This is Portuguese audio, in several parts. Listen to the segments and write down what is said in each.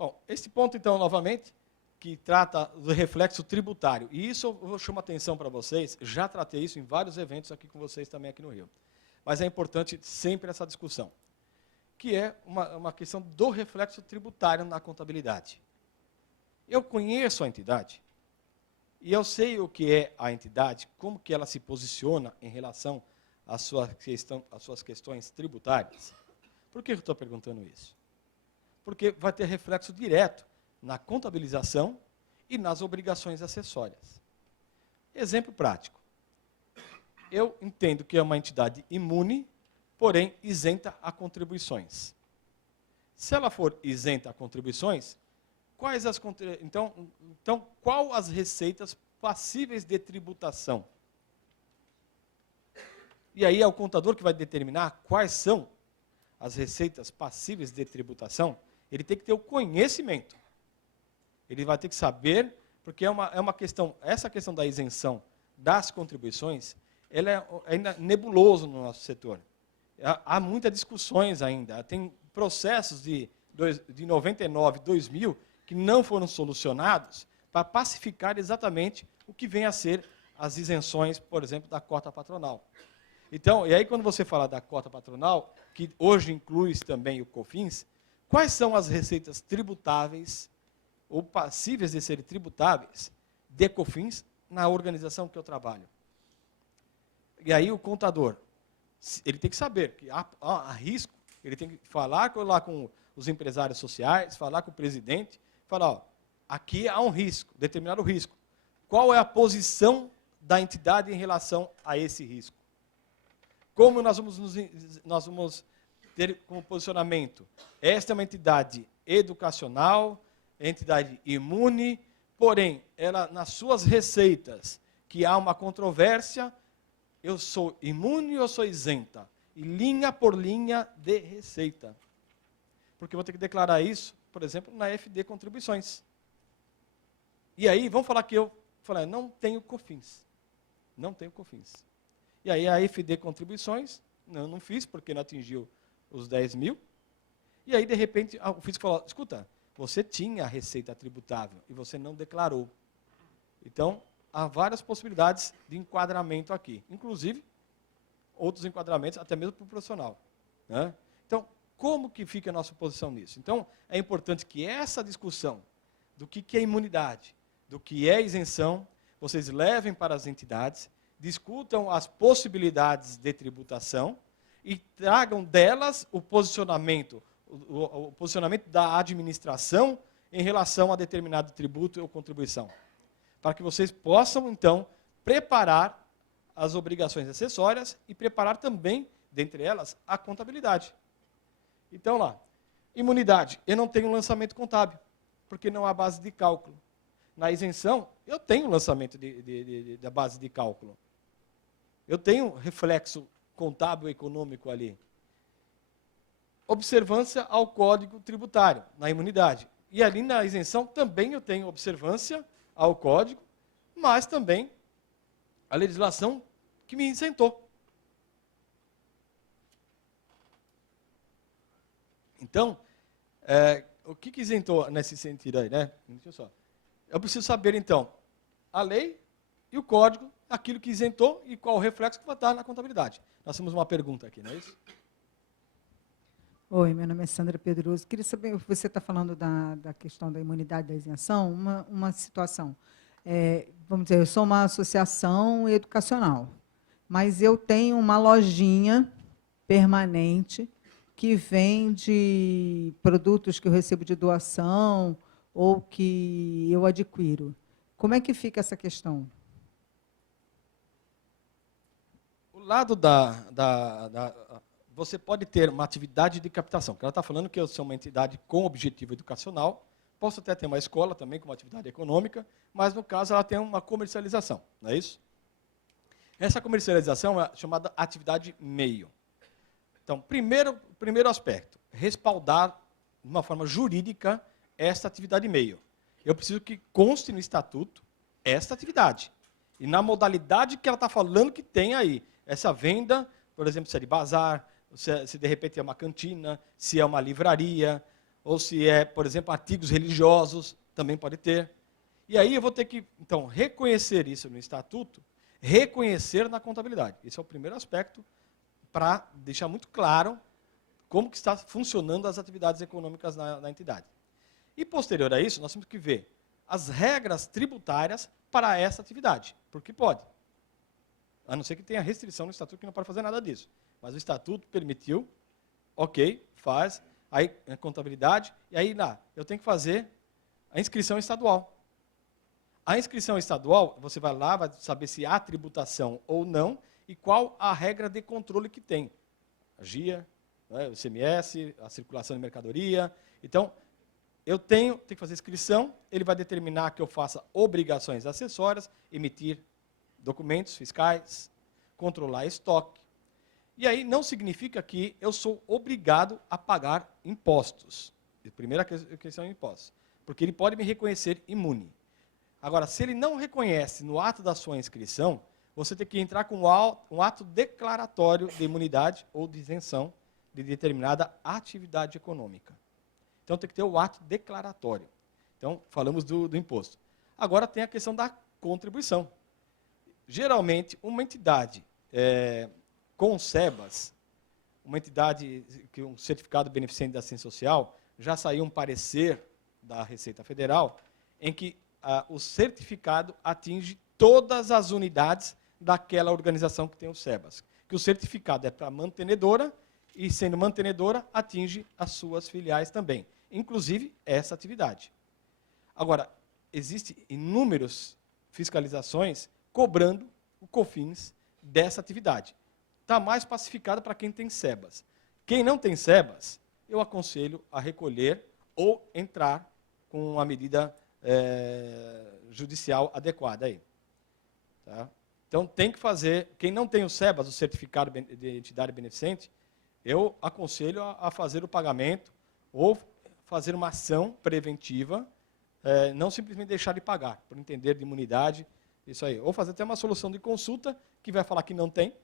Bom, esse ponto, então, novamente, que trata do reflexo tributário. E isso eu vou chamar atenção para vocês, já tratei isso em vários eventos aqui com vocês também aqui no Rio. Mas é importante sempre essa discussão, que é uma questão do reflexo tributário na contabilidade. Eu conheço a entidade, e eu sei o que é a entidade, como que ela se posiciona em relação às suas questões tributárias. Por que eu estou perguntando isso? Porque vai ter reflexo direto na contabilização e nas obrigações acessórias. Exemplo prático. Eu entendo que é uma entidade imune, porém isenta a contribuições. Se ela for isenta a contribuições, então, qual as receitas passíveis de tributação? E aí é o contador que vai determinar quais são as receitas passíveis de tributação. Ele tem que ter o conhecimento. Ele vai ter que saber, porque é uma questão, essa questão da isenção das contribuições, ela é ainda nebuloso no nosso setor. Há muitas discussões ainda. Tem processos de 99, 2000, que não foram solucionados para pacificar exatamente o que vem a ser as isenções, por exemplo, da cota patronal. Então, e aí quando você fala da cota patronal, que hoje inclui também o COFINS, quais são as receitas tributáveis ou passíveis de serem tributáveis de COFINS na organização que eu trabalho? E aí o contador, ele tem que saber que há risco, ele tem que falar lá com os empresários sociais, falar com o presidente, falar, ó, aqui há um risco, determinar o risco. Qual é a posição da entidade em relação a esse risco? Como nós vamos ter como posicionamento? Esta é uma entidade educacional, entidade imune, porém, ela, nas suas receitas, que há uma controvérsia, eu sou imune ou sou isenta? E linha por linha de receita. Porque eu vou ter que declarar isso, por exemplo, na FD Contribuições. E aí, vamos falar que eu falei, não tenho COFINS. Não tenho COFINS. E aí, a FD Contribuições, não fiz, porque não atingiu os 10 mil. E aí, de repente, o fisco falou, escuta, você tinha a receita tributável e você não declarou. Então, há várias possibilidades de enquadramento aqui. Inclusive, outros enquadramentos, até mesmo para o profissional. Né? Então, como que fica a nossa posição nisso? Então, é importante que essa discussão do que é imunidade, do que é isenção, vocês levem para as entidades, discutam as possibilidades de tributação e tragam delas o posicionamento da administração em relação a determinado tributo ou contribuição. Para que vocês possam, então, preparar as obrigações acessórias e preparar também, dentre elas, a contabilidade. Então, lá, imunidade, eu não tenho lançamento contábil, porque não há base de cálculo. Na isenção, eu tenho lançamento da base de cálculo. Eu tenho reflexo contábil econômico ali. Observância ao Código Tributário, na imunidade. E ali na isenção também eu tenho observância ao Código, mas também a legislação que me isentou. Então, o que isentou nesse sentido aí, né? Deixa eu só. Eu preciso saber, então, a lei e o código, aquilo que isentou e qual o reflexo que vai dar na contabilidade. Nós temos uma pergunta aqui, não é isso? Oi, meu nome é Sandra Pedroso. Queria saber, você está falando da questão da imunidade da isenção, uma situação. Vamos dizer, eu sou uma associação educacional, mas eu tenho uma lojinha permanente que vende produtos que eu recebo de doação ou que eu adquiro. Como é que fica essa questão? O lado você pode ter uma atividade de captação, porque ela está falando que eu sou uma entidade com objetivo educacional, posso até ter uma escola também com uma atividade econômica, mas no caso ela tem uma comercialização, não é isso? Essa comercialização é chamada atividade meio. Então, primeiro aspecto, respaldar de uma forma jurídica esta atividade meio. Eu preciso que conste no estatuto esta atividade. E na modalidade que ela está falando que tem aí, essa venda, por exemplo, se é de bazar, se de repente é uma cantina, se é uma livraria, ou se é, por exemplo, artigos religiosos, também pode ter. E aí eu vou ter que, então, reconhecer isso no estatuto, reconhecer na contabilidade. Esse é o primeiro aspecto para deixar muito claro como que está funcionando as atividades econômicas na entidade. E posterior a isso, nós temos que ver as regras tributárias para essa atividade, porque pode. A não ser que tenha restrição no estatuto que não pode fazer nada disso. Mas o estatuto permitiu, ok, faz, aí a contabilidade, e aí lá, eu tenho que fazer a inscrição estadual. A inscrição estadual, você vai lá, vai saber se há tributação ou não, e qual a regra de controle que tem. A GIA, né, o ICMS, a circulação de mercadoria. Então, eu tenho que fazer inscrição, ele vai determinar que eu faça obrigações acessórias, emitir documentos fiscais, controlar estoque. E aí não significa que eu sou obrigado a pagar impostos. A primeira questão é impostos. Porque ele pode me reconhecer imune. Agora, se ele não reconhece no ato da sua inscrição, você tem que entrar com um ato declaratório de imunidade ou de isenção de determinada atividade econômica. Então, tem que ter o ato declaratório. Então, falamos do imposto. Agora, tem a questão da contribuição. Geralmente, uma entidade com SEBAS, uma entidade que um certificado beneficente da assistência social, já saiu um parecer da Receita Federal em que o certificado atinge todas as unidades daquela organização que tem o SEBAS. Que o certificado é para a mantenedora e, sendo mantenedora, atinge as suas filiais também, inclusive essa atividade. Agora, existem inúmeras fiscalizações cobrando o COFINS dessa atividade. Está mais pacificada para quem tem SEBAS. Quem não tem SEBAS, eu aconselho a recolher ou entrar com uma medida judicial adequada aí. Tá? Então, tem que fazer, quem não tem o SEBAS, o Certificado de Entidade Beneficente, eu aconselho a fazer o pagamento ou fazer uma ação preventiva, não simplesmente deixar de pagar, por entender de imunidade, isso aí. Ou fazer até uma solução de consulta, que vai falar que não tem,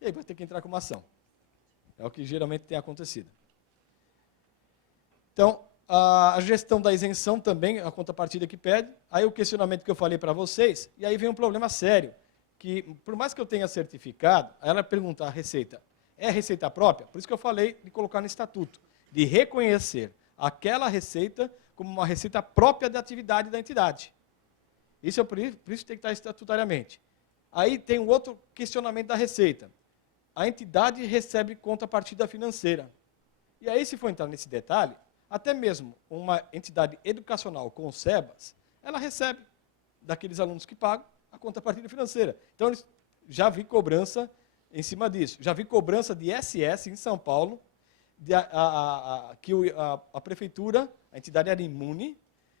e aí vai ter que entrar com uma ação. É o que geralmente tem acontecido. Então, a gestão da isenção também, a contrapartida que pede. Aí o questionamento que eu falei para vocês, e aí vem um problema sério, que por mais que eu tenha certificado, ela pergunta a receita, é receita própria? Por isso que eu falei de colocar no estatuto, de reconhecer aquela receita como uma receita própria da atividade da entidade. Isso é por isso que tem que estar estatutariamente. Aí tem um outro questionamento da receita. A entidade recebe contrapartida financeira. E aí, se for entrar nesse detalhe, até mesmo uma entidade educacional com o SEBAS, ela recebe daqueles alunos que pagam a contrapartida financeira. Então, já vi cobrança em cima disso. Já vi cobrança de SS em São Paulo, que a prefeitura, a entidade era imune,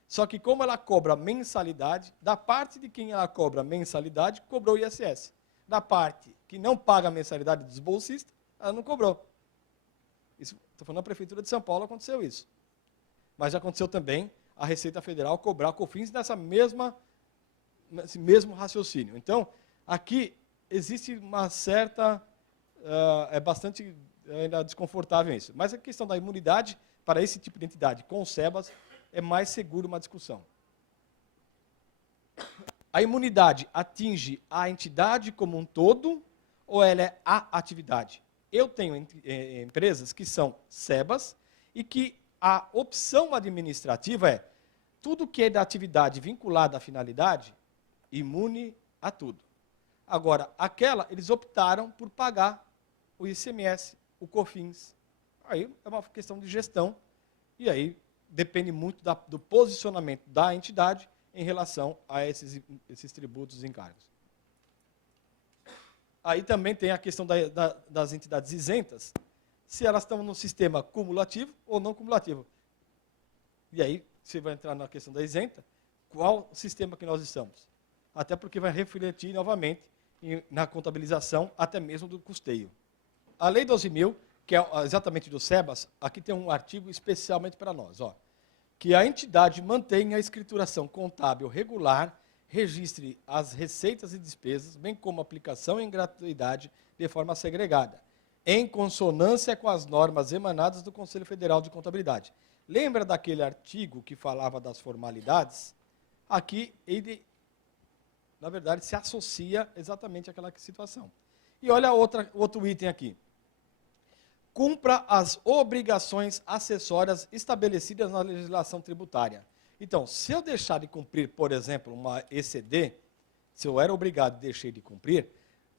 só que como ela cobra mensalidade, da parte de quem ela cobra mensalidade, cobrou ISS. Da parte que não paga a mensalidade dos bolsistas, ela não cobrou. Estou falando da prefeitura de São Paulo, aconteceu isso. Mas já aconteceu também a Receita Federal cobrar COFINS nesse mesmo raciocínio. Então, aqui existe uma certa... é bastante ainda desconfortável isso. Mas a questão da imunidade para esse tipo de entidade com o SEBAS é mais seguro uma discussão. A imunidade atinge a entidade como um todo ou ela é a atividade? Eu tenho empresas que são SEBAS e que a opção administrativa é tudo que é da atividade vinculada à finalidade, imune a tudo. Agora, eles optaram por pagar o ICMS, o COFINS. Aí é uma questão de gestão e aí depende muito do posicionamento da entidade em relação a esses tributos e encargos. Aí também tem a questão das entidades isentas, se elas estão no sistema cumulativo ou não cumulativo. E aí, você vai entrar na questão da isenta, qual sistema que nós estamos? Até porque vai refletir novamente na contabilização, até mesmo do custeio. A Lei 12.000, que é exatamente do SEBAS, aqui tem um artigo especialmente para nós, ó, que a entidade mantenha a escrituração contábil regular, registre as receitas e despesas, bem como aplicação em gratuidade de forma segregada. em consonância com as normas emanadas do Conselho Federal de Contabilidade. Lembra daquele artigo que falava das formalidades? Aqui ele, na verdade, se associa exatamente àquela situação. E olha outro item aqui. Cumpra as obrigações acessórias estabelecidas na legislação tributária. Então, se eu deixar de cumprir, por exemplo, uma ECD, se eu era obrigado e deixei de cumprir,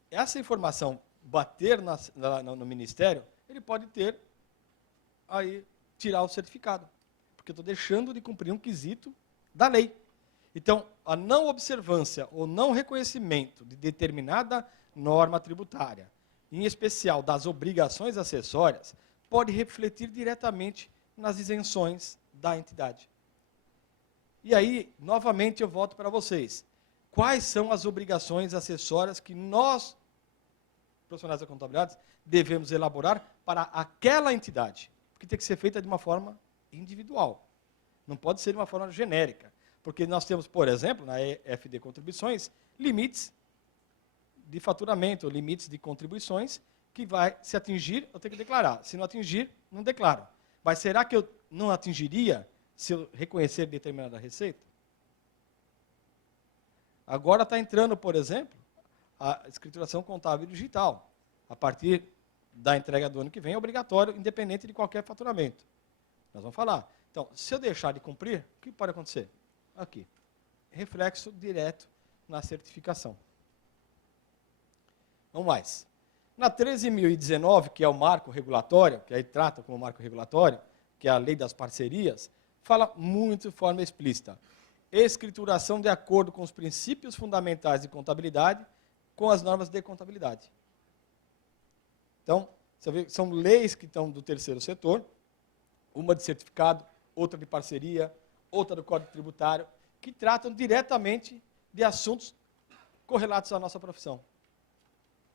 essa informação bater no Ministério, ele pode aí tirar o certificado, porque eu estou deixando de cumprir um quesito da lei. Então, a não observância ou não reconhecimento de determinada norma tributária, em especial das obrigações acessórias, pode refletir diretamente nas isenções da entidade. E aí, novamente, eu volto para vocês. Quais são as obrigações acessórias que nós, profissionais da contabilidade, devemos elaborar para aquela entidade? Porque tem que ser feita de uma forma individual. Não pode ser de uma forma genérica. Porque nós temos, por exemplo, na FD Contribuições, limites de faturamento, limites de contribuições, que vai, se atingir, eu tenho que declarar. Se não atingir, não declaro. Mas será que eu não atingiria se eu reconhecer determinada receita? Agora está entrando, por exemplo, a escrituração contábil digital. A partir da entrega do ano que vem, é obrigatório, independente de qualquer faturamento. Nós vamos falar. Então, se eu deixar de cumprir, o que pode acontecer? Aqui. Reflexo direto na certificação. Vamos mais. Na 13.019, que é o marco regulatório, que aí trata como marco regulatório, que é a lei das parcerias, fala muito de forma explícita. Escrituração de acordo com os princípios fundamentais de contabilidade, com as normas de contabilidade. Então, você vê, são leis que estão do terceiro setor, uma de certificado, outra de parceria, outra do Código Tributário, que tratam diretamente de assuntos correlatos à nossa profissão,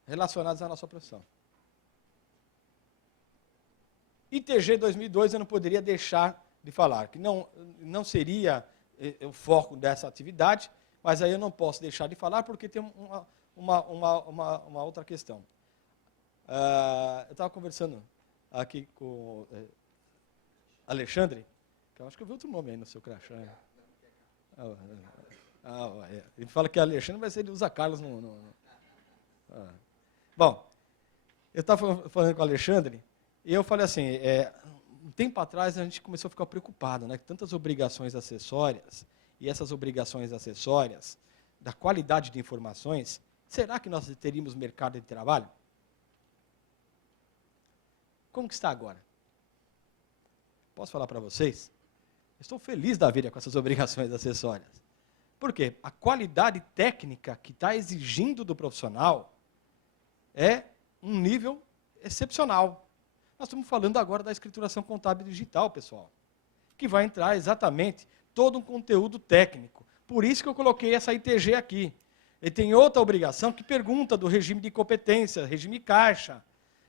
relacionados à nossa profissão. ITG 2002 eu não poderia deixar de falar, que não seria o foco dessa atividade, mas aí eu não posso deixar de falar porque tem uma outra questão. Eu estava conversando aqui com o Alexandre, que eu acho que eu vi outro nome aí no seu crachá. Ele fala que é Alexandre, mas ele usa Carlos Bom, eu estava falando com o Alexandre, e eu falei assim, um tempo atrás a gente começou a ficar preocupado, né, com tantas obrigações acessórias, e essas obrigações acessórias, da qualidade de informações, será que nós teríamos mercado de trabalho? Como que está agora? Posso falar para vocês? Estou feliz da vida com essas obrigações acessórias. Por quê? A qualidade técnica que está exigindo do profissional é um nível excepcional. Nós estamos falando agora da escrituração contábil digital, pessoal, que vai entrar exatamente todo um conteúdo técnico. Por isso que eu coloquei essa ITG aqui. E tem outra obrigação que pergunta do regime de competência, regime caixa.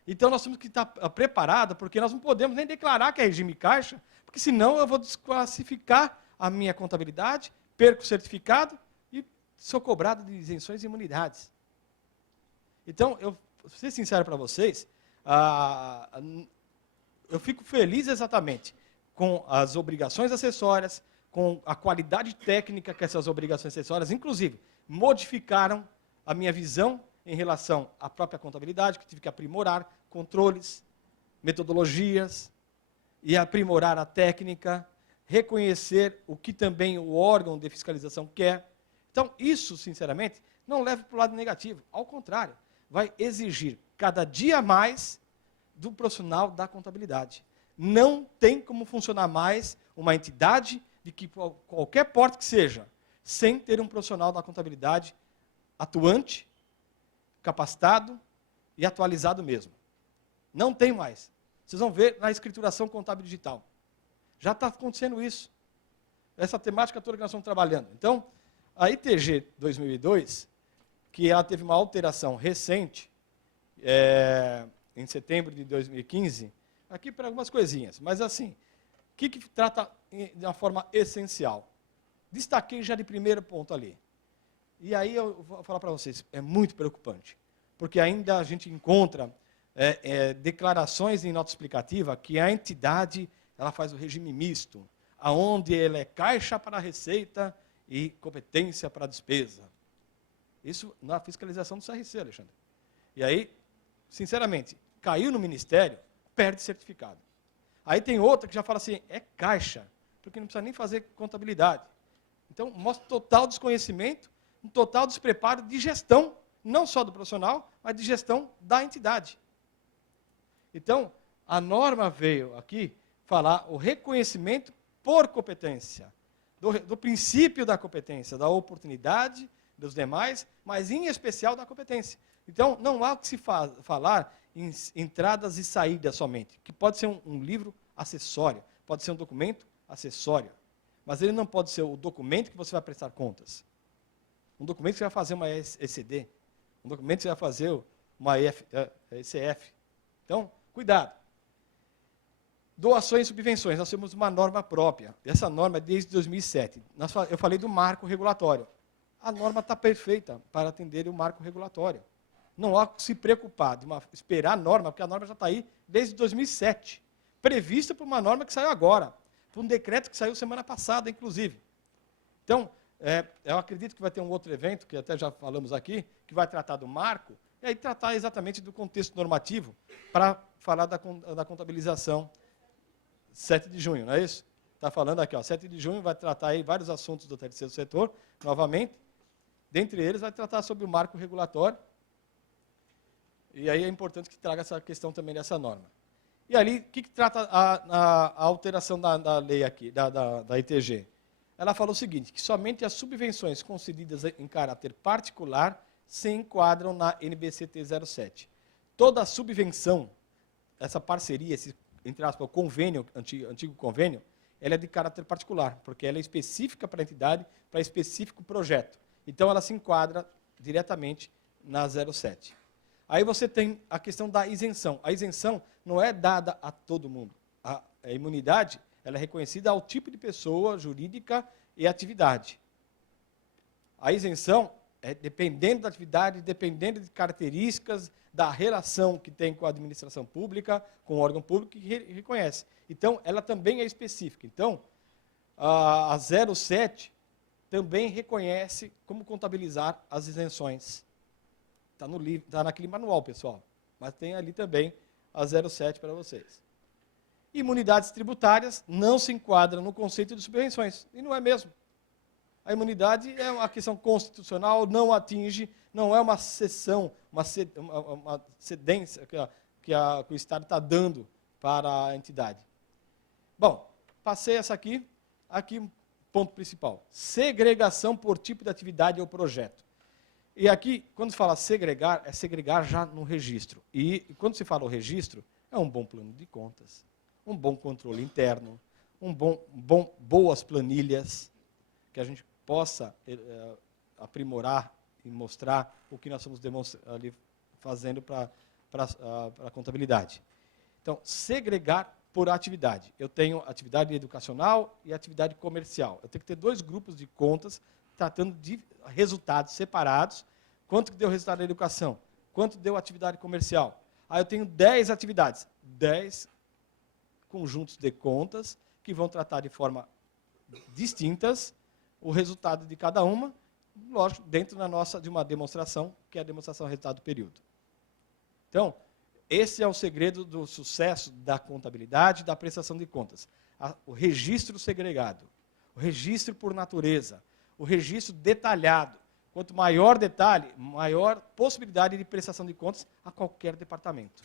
Então, nós temos que estar preparados, porque nós não podemos nem declarar que é regime caixa, porque senão eu vou desclassificar a minha contabilidade, perco o certificado e sou cobrado de isenções e imunidades. Então, eu vou ser sincero para vocês, eu fico feliz exatamente com as obrigações acessórias, com a qualidade técnica que essas obrigações acessórias, inclusive, modificaram a minha visão em relação à própria contabilidade, que tive que aprimorar controles, metodologias, e aprimorar a técnica, reconhecer o que também o órgão de fiscalização quer. Então, isso, sinceramente, não leva para o lado negativo. Ao contrário, vai exigir cada dia mais do profissional da contabilidade. Não tem como funcionar mais uma entidade de que qualquer porte que seja, sem ter um profissional da contabilidade atuante, capacitado e atualizado mesmo. Não tem mais. Vocês vão ver na escrituração contábil digital. Já está acontecendo isso. Essa temática toda que nós estamos trabalhando. Então, a ITG 2002, que ela teve uma alteração recente, em setembro de 2015, aqui para algumas coisinhas, mas assim, o que trata de uma forma essencial? Destaquei já de primeiro ponto ali. E aí eu vou falar para vocês, é muito preocupante, porque ainda a gente encontra declarações em nota explicativa que a entidade ela faz o regime misto, aonde ela é caixa para a receita e competência para a despesa. Isso na fiscalização do CRC, Alexandre. E aí, sinceramente, caiu no Ministério, perde certificado. Aí tem outra que já fala assim, é caixa, porque não precisa nem fazer contabilidade. Então, mostra total desconhecimento, um total despreparo de gestão, não só do profissional, mas de gestão da entidade. Então, a norma veio aqui falar o reconhecimento por competência, do princípio da competência, da oportunidade dos demais, mas em especial da competência. Então, não há o que se falar em entradas e saídas somente, que pode ser um livro acessório, pode ser um documento acessório, mas ele não pode ser o documento que você vai prestar contas. Um documento que você vai fazer uma ECD, um documento que você vai fazer uma ECF. Então, cuidado. Doações e subvenções, nós temos uma norma própria. Essa norma é desde 2007. Eu falei do marco regulatório. A norma está perfeita para atender o marco regulatório. Não há que se preocupar de esperar a norma, porque a norma já está aí desde 2007. Prevista por uma norma que saiu agora, por um decreto que saiu semana passada, inclusive. Então, eu acredito que vai ter um outro evento, que até já falamos aqui, que vai tratar do marco, e aí tratar exatamente do contexto normativo, para falar da contabilização 7 de junho, não é isso? Está falando aqui, ó, 7 de junho vai tratar aí vários assuntos do terceiro setor, novamente. Dentre eles, vai tratar sobre o marco regulatório. E aí é importante que traga essa questão também dessa norma. E ali, o que trata a alteração da lei aqui, da ITG? Ela fala o seguinte, que somente as subvenções concedidas em caráter particular se enquadram na NBCT 07. Toda subvenção, essa parceria, esse, entre aspas, o convênio, antigo convênio, ela é de caráter particular, porque ela é específica para a entidade, para específico projeto. Então, ela se enquadra diretamente na 07. Aí você tem a questão da isenção. A isenção não é dada a todo mundo. A imunidade ela é reconhecida ao tipo de pessoa jurídica e atividade. A isenção é dependendo da atividade, dependendo de características, da relação que tem com a administração pública, com o órgão público que reconhece. Então, ela também é específica. Então, a 07 também reconhece como contabilizar as isenções. Está no livro, está naquele manual, pessoal. Mas tem ali também a 07 para vocês. Imunidades tributárias não se enquadram no conceito de subvenções. E não é mesmo. A imunidade é uma questão constitucional, não atinge, não é uma cessão, uma cedência que o Estado está dando para a entidade. Bom, passei essa aqui. Aqui, ponto principal. Segregação por tipo de atividade ou projeto. E aqui, quando se fala segregar, é segregar já no registro. E quando se fala o registro, é um bom plano de contas, um bom controle interno, boas planilhas, que a gente possa aprimorar e mostrar o que nós estamos ali fazendo para a contabilidade. Então, segregar por atividade. Eu tenho atividade educacional e atividade comercial. Eu tenho que ter 2 grupos de contas tratando de resultados separados. Quanto que deu o resultado da educação? Quanto deu a atividade comercial? Aí eu tenho 10 atividades, 10 conjuntos de contas que vão tratar de forma distintas o resultado de cada uma, lógico, dentro de uma demonstração, que é a demonstração do resultado do período. Então, esse é o segredo do sucesso da contabilidade e da prestação de contas. O registro segregado, o registro por natureza, o registro detalhado. Quanto maior detalhe, maior possibilidade de prestação de contas a qualquer departamento.